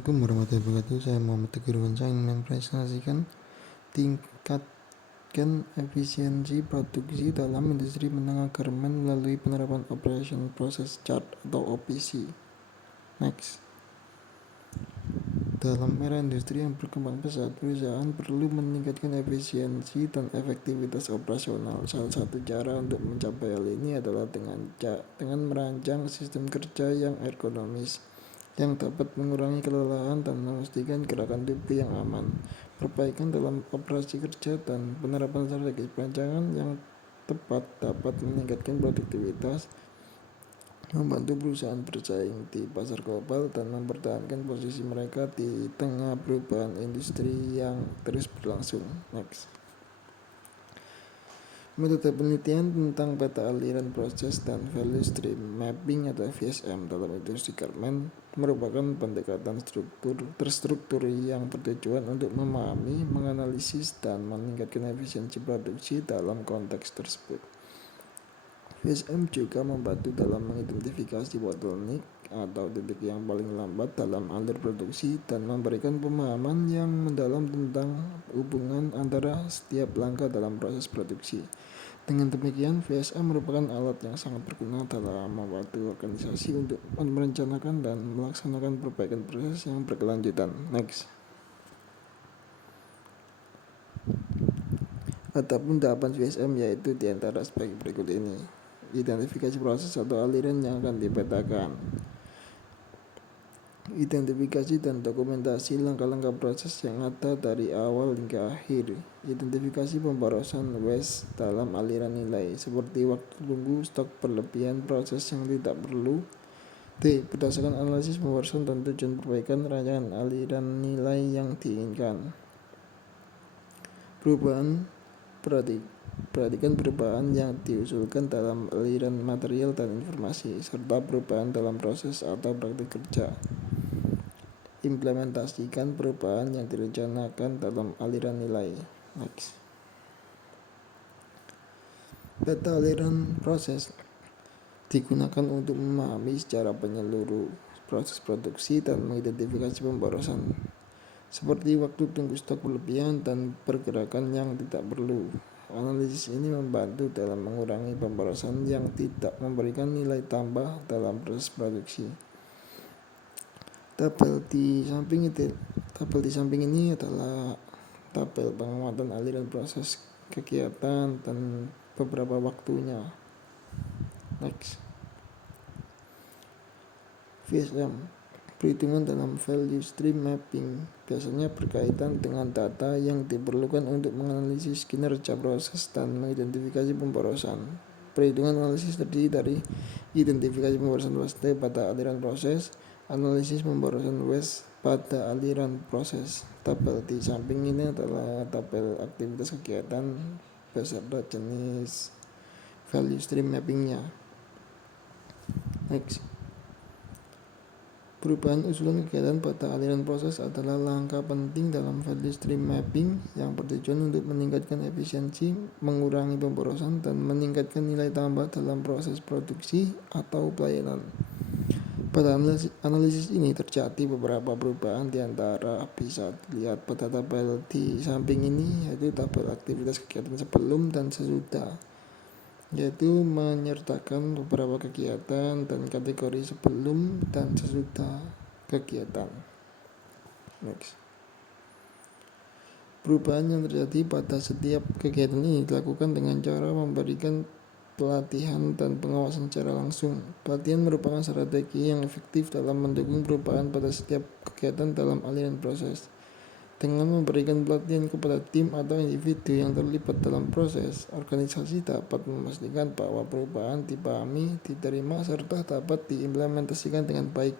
Assalamualaikum warahmatullahi wabarakatuh. Saya Muhammad Teguh Irwansyah ingin mempresentasikan tingkatkan efisiensi produksi dalam industri menengah garmen melalui penerapan Operation Process Chart atau OPC. Next. Dalam era industri yang berkembang pesat, perusahaan perlu meningkatkan efisiensi dan efektivitas operasional. Salah satu cara untuk mencapai hal ini adalah dengan merancang sistem kerja yang ergonomis, yang dapat mengurangi kelelahan dan memastikan gerakan tubuh yang aman. Perbaikan dalam operasi kerja dan penerapan strategi perancangan yang tepat dapat meningkatkan produktivitas, membantu perusahaan bersaing di pasar global, dan mempertahankan posisi mereka di tengah perubahan industri yang terus berlangsung. Next. Metode penelitian tentang peta aliran proses dan value stream mapping atau VSM dalam industri garmen merupakan pendekatan terstruktur yang bertujuan untuk memahami, menganalisis, dan meningkatkan efisiensi produksi dalam konteks tersebut. VSM juga membantu dalam mengidentifikasi bottleneck atau titik yang paling lambat dalam alur produksi dan memberikan pemahaman yang mendalam tentang hubungan antara setiap langkah dalam proses produksi. Dengan demikian, VSM merupakan alat yang sangat berguna dalam membantu organisasi untuk merencanakan dan melaksanakan perbaikan proses yang berkelanjutan. Next. Adapun tahapan VSM yaitu diantara sebagai berikut ini. Identifikasi proses atau aliran yang akan dipetakan. Identifikasi dan dokumentasi langkah-langkah proses yang ada dari awal hingga akhir. Identifikasi pemborosan waste dalam aliran nilai seperti waktu tunggu, stok berlebihan, proses yang tidak perlu. D. Berdasarkan analisis pemborosan dan tujuan perbaikan rancangan aliran nilai yang diinginkan. Perhatikan perubahan yang diusulkan dalam aliran material dan informasi, serta perubahan dalam proses atau praktik kerja. Implementasikan perubahan yang direncanakan dalam aliran nilai. Next. Peta aliran proses digunakan untuk memahami secara menyeluruh proses produksi dan mengidentifikasi pemborosan, seperti waktu tunggu, stok berlebihan, dan pergerakan yang tidak perlu. Analisis ini membantu dalam mengurangi pemborosan yang tidak memberikan nilai tambah dalam proses produksi. Tabel di samping ini adalah tabel pengamatan aliran proses kegiatan dan beberapa waktunya. Next. VSM. Perhitungan dalam value stream mapping biasanya berkaitan dengan data yang diperlukan untuk menganalisis kinerja proses dan mengidentifikasi pemborosan. Perhitungan analisis terdiri dari identifikasi pemborosan waste pada aliran proses, analisis pemborosan waste pada aliran proses. Tabel di samping ini adalah tabel aktivitas kegiatan beserta jenis value stream mappingnya. Next. Perubahan usulan kegiatan pada aliran proses adalah langkah penting dalam value stream mapping yang bertujuan untuk meningkatkan efisiensi, mengurangi pemborosan, dan meningkatkan nilai tambah dalam proses produksi atau pelayanan. Pada analisis ini terjadi beberapa perubahan, diantara bisa dilihat pada tabel di samping ini, yaitu tabel aktivitas kegiatan sebelum dan sesudah, yaitu menyertakan beberapa kegiatan dan kategori sebelum dan sesudah kegiatan. Next. Perubahan yang terjadi pada setiap kegiatan ini dilakukan dengan cara memberikan pelatihan dan pengawasan secara langsung. Pelatihan merupakan strategi yang efektif dalam mendukung perubahan pada setiap kegiatan dalam aliran proses. Dengan memberikan pelatihan kepada tim atau individu yang terlibat dalam proses, organisasi dapat memastikan bahwa perubahan dipahami, diterima, serta dapat diimplementasikan dengan baik.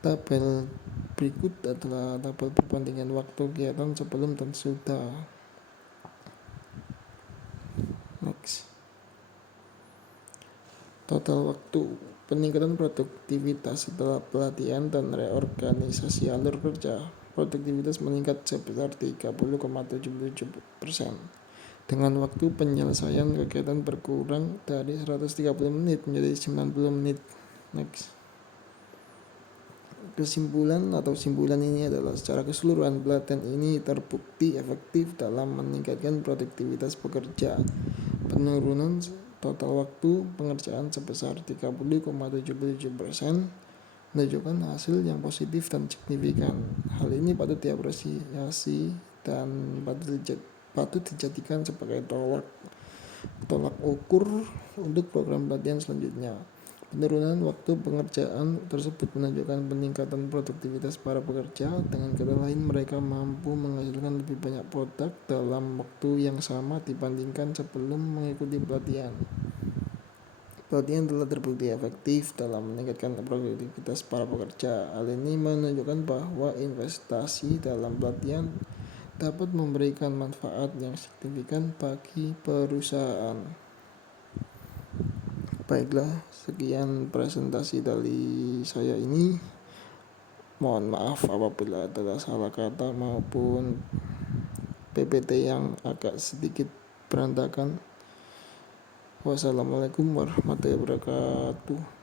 Tabel berikut adalah tabel perbandingan waktu kegiatan sebelum dan sesudah. Next. Total waktu peningkatan produktivitas setelah pelatihan dan reorganisasi alur kerja. Produktivitas meningkat sebesar 30,77%, dengan waktu penyelesaian kegiatan berkurang dari 130 menit menjadi 90 menit. Next. Simpulan ini adalah secara keseluruhan pelatihan ini terbukti efektif dalam meningkatkan produktivitas pekerja. Penurunan total waktu pengerjaan sebesar 30,77% menunjukkan hasil yang positif dan signifikan. Hal ini patut diapresiasi dan patut dijadikan sebagai tolak ukur untuk program pelatihan selanjutnya. Penurunan waktu pengerjaan tersebut menunjukkan peningkatan produktivitas para pekerja. Dengan kata lain, mereka mampu menghasilkan lebih banyak produk dalam waktu yang sama dibandingkan sebelum mengikuti pelatihan. Pelatihan telah terbukti efektif dalam meningkatkan produktivitas para pekerja. Hal ini menunjukkan bahwa investasi dalam pelatihan dapat memberikan manfaat yang signifikan bagi perusahaan. Baiklah, sekian presentasi dari saya ini. Mohon maaf apabila ada salah kata maupun PPT yang agak sedikit berantakan. Wassalamualaikum warahmatullahi wabarakatuh.